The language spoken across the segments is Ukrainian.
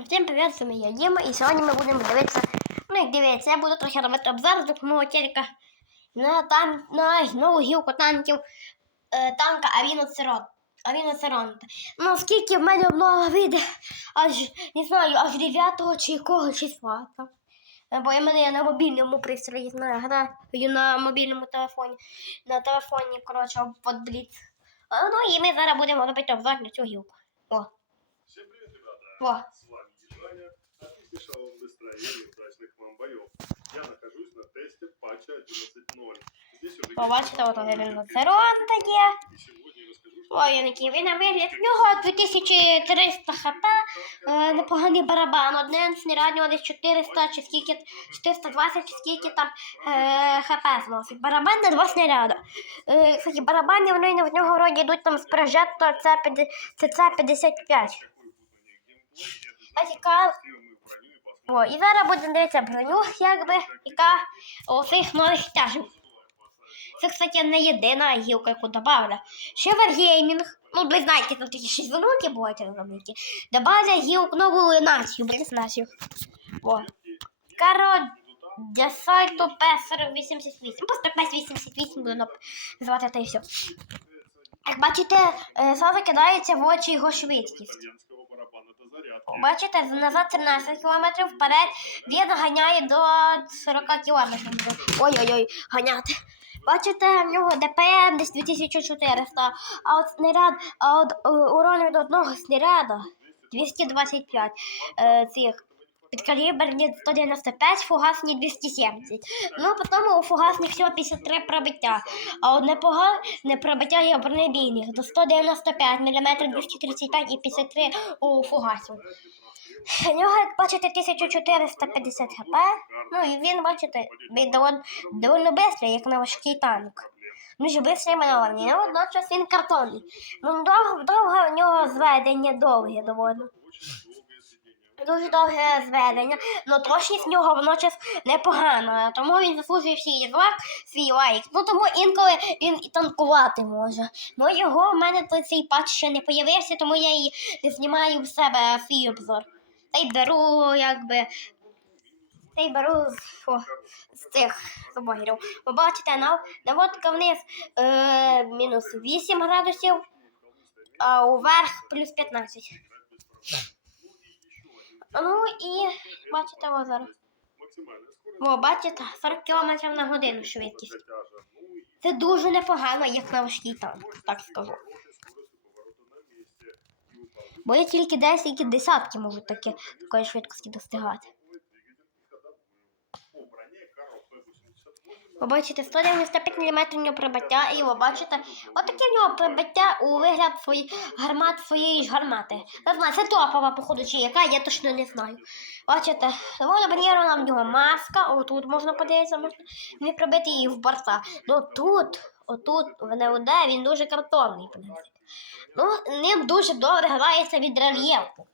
Всім привіт, вами я Діма, і сьогодні ми будемо дивитися. Ну, як дивіться, я буду трохи робити обзор з допомогою телека на, тан... на нову гілку танків е, танка Авіноцерон. Авіноцеронта. Ну, скільки в мене много вийде, аж не знаю, аж 9 чи якого числа там. Е, Бо я мене на мобільному пристрої знаю, граю на мобільному телефоні. На телефоні, коротше, под Бліц. Ну і ми зараз будемо робити обзор на цю гілку. О. С вами Ежаня. Отличнейшего вам настроения удачных вам боев. Я нахожусь на тесте патча 11.0. Здесь уже Побачите, от новые Авіноцеронта є. И сегодня я расскажу, что Ой, який він на вигляд. В нього 2300 хп, е, непоганий барабан. Один снаряд, десь 400 чи скільки, 420 чи скільки там е, хп зносить. Барабан на два снаряди. Е, кстати, барабани вони в нього вроді йдуть там з прожектора ЦЦ-55. А яка... О, і зараз будемо дивитися броню, якби, яка у цих нових тяжів. Це, кстати, не єдина гілка, яку додавали. Ще Wargaming, ну, ви знаєте, там такі шість бувають розробники. Добавили гілку нову націю, блін, націю. О. Каро для сайту P4088. Просто P88 буду нап- називати та і все. Як бачите, е, сразу кидається в очі його швидкість. До зарядки. Бачите, назад 13 км, вперед він ганяє до 40 км. Ой-ой-ой, ганяти. Бачите, в нього ДПМ десь 2400, а от снаряд, а от е, урон від одного снаряда 225 е, цих. Підкаліберні 195, фугасні 270. Ну, потім у фугасних всього 53 пробиття. А от непогане пробиття є бронебійних до 195 мм, 235 і 53 у фугасів. У нього, як бачите, 1450 хп. Ну і він, бачите, доволі, доволі швидкий, як на важкий танк. Ну, ж швидкий маневрений, але водночас він картонний. Ну, довго, довго у нього зведення довге доволі. Дуже довге зведення, але точність в нього водночас непогана, тому він заслужує свій лайк, свій лайк. Ну тому інколи він і танкувати може. Ну його в мене цей патч ще не появився, тому я і не знімаю в себе свій обзор. Та й беру, якби. Та й беру з, о, з цих забогерів. Ви бачите, нав, наводка вниз е, мінус 8 градусів, а уверх плюс 15. Ну і бачите озеро. зараз. О, бачите, 40 км на годину швидкість. Це дуже непогано, як на важкий танк, так скажу. Бо є тільки десятки десятки можуть таке такої швидкості достигати. Ви бачите, 195 мм у нього прибиття, і ви бачите, отаке в нього прибиття у вигляд свої, гармат своєї ж гармати. Не знаю, це топова, походу, чи яка, я точно не знаю. Бачите, доволі бронірована в нього маска, отут можна подивитися, можна не пробити її в борта. Ну тут, отут, в НУД, він дуже картонний, принципі. Ну, ним дуже добре грається від рельєфу.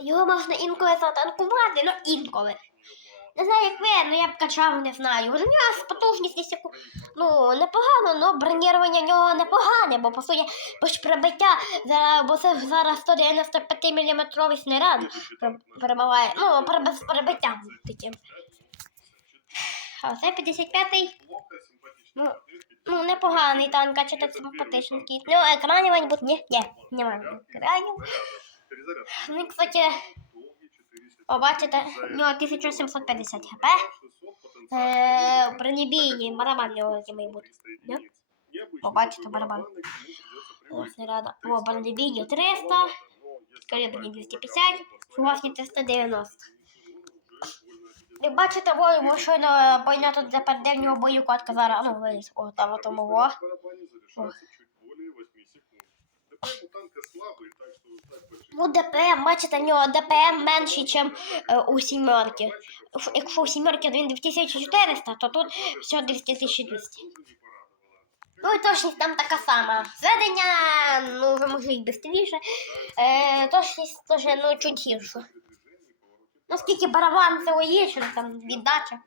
Його можна інколи затанкувати, ну інколи. Не знаю, як ви, ну я б качав, не знаю. Потужність десь яку, ну, непогано, але бронірування нього непогане, бо по суті, бо ж прибиття, зараз, бо це зараз 195 мм снаряд перебиває, ну, переб- з перебиттям таким. А це 55-й, ну, ну, непоганий танк, а чи так симпатичний. Ну, екранів, мабуть, ні, ні, немає екранів. Ну, кстати, Долгий 400. о, бачите, у нього 1750 хп. 600 Е, потенциально. бронебійні, барабан у нього який має бути. Ні? Необычный Побачите такой барабан. к нему придется О, привыкнуть. снаряда. О, бронебійні 300, Но если калібрні брать 250, по фугасні 390. больно Ви бачите, бо йому щойно понято для переднього бою котка зараз, ну, виліз. О, там о тому, о. Ну, ДПМ, бачите, в нього ДПМ менший, ніж у сімерки. Якщо у сімерки він 2400, то тут все 2200. тоже не порадовало. Ну і точність там така сама. Зведення, ну, ви могли й швидше. Е, точність теж, ну, чуть гірше. При Ну, скільки барабан це є, що там віддача.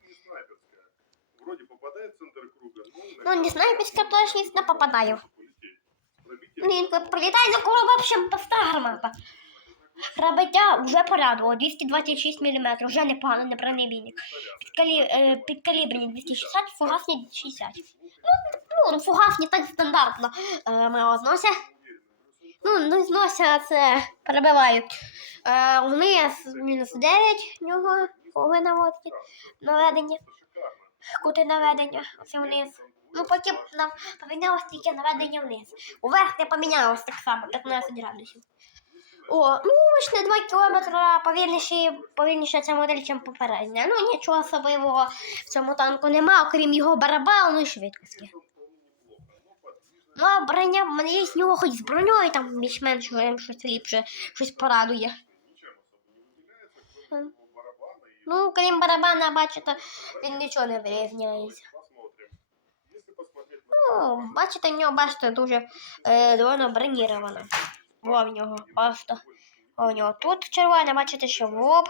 Ну, не снайперська точність, не попадаю. Ну, інколи прилітає, ну коли в общем пуста гармата. Пробиття вже порадувало, 226 мм, вже непогано, не бронебійник. Підкалі, е, підкалібрені 260, фугасні 60. Ну, ну, фугасні так стандартно е, ми його зносять. Ну, ну, зносять це перебивають. Е, вниз мінус 9 в нього, коли наводки, наведення, кути наведення, оце вниз. Ну, потім нам помінялось тільки наведення вниз. Уверх не помінялось так само, 15 градусів. О, ну ось на 2 кілометри повільніше, повільніше ця модель, ніж попередня. Ну нічого особливого в цьому танку нема, окрім його барабану і швидкості. Ну, а броня, мені з нього хоч з броньою там більш-менш щось ліпше, щось порадує. Ну, крім барабана, бачите, він нічого не вирізняється. Ну, бачите, в нього, бачите, дуже е, довольно броніровано. Во в нього. Во в нього тут червоне, бачите, що в лоб.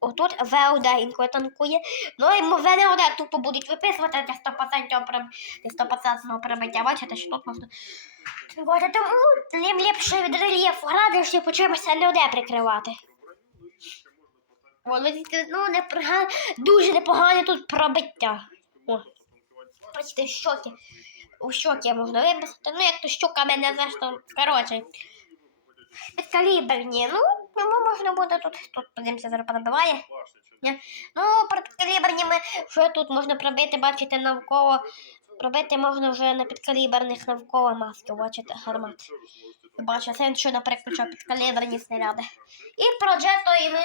Отут ВЛД інколи танкує. Ну і ВНЛД тупо будуть виписувати для 100% приб... для 100% прибиття. Бачите, що тут можна. Бачите, тому тим ліпше від рельєфу градусів по чимось НЛД прикривати. О, бачите, ну, непогано, дуже непогане тут пробиття. О, бачите, щоки. У щоки можна виписати. Ну, як то щука мене за що, коротше. Підкаліберні. Ну, йому можна буде тут, тут подивимося, зараз пробиває. Ну, підкаліберні ми вже тут можна пробити, бачите, навколо. Пробити можна вже на підкаліберних навколо маски, бачите, гармат. Бачите, це що, наприклад, що підкаліберні снаряди. І про джето і ми